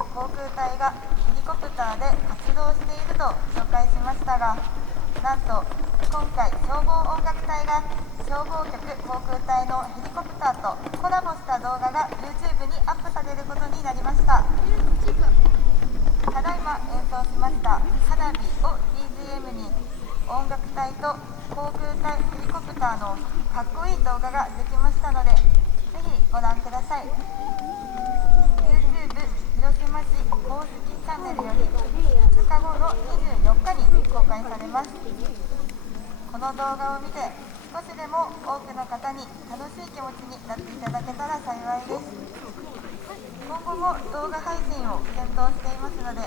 航空隊がヘリコプターで活動していると紹介しましたが、なんと今回消防音楽隊が消防局航空隊のヘリコプターとコラボした動画が YouTube にアップされることになりました。ただいま演奏しました花火を BGM に音楽隊と航空隊ヘリコプターのかっこいい動画ができましたので、ぜひご覧ください。 YouTube 広島市公式チャンネルより2日後の24日に公開されます。この動画を見て少しでも多くの方に楽しい気持ちになっていただけたら幸いです。今後も動画配信を検討していますので、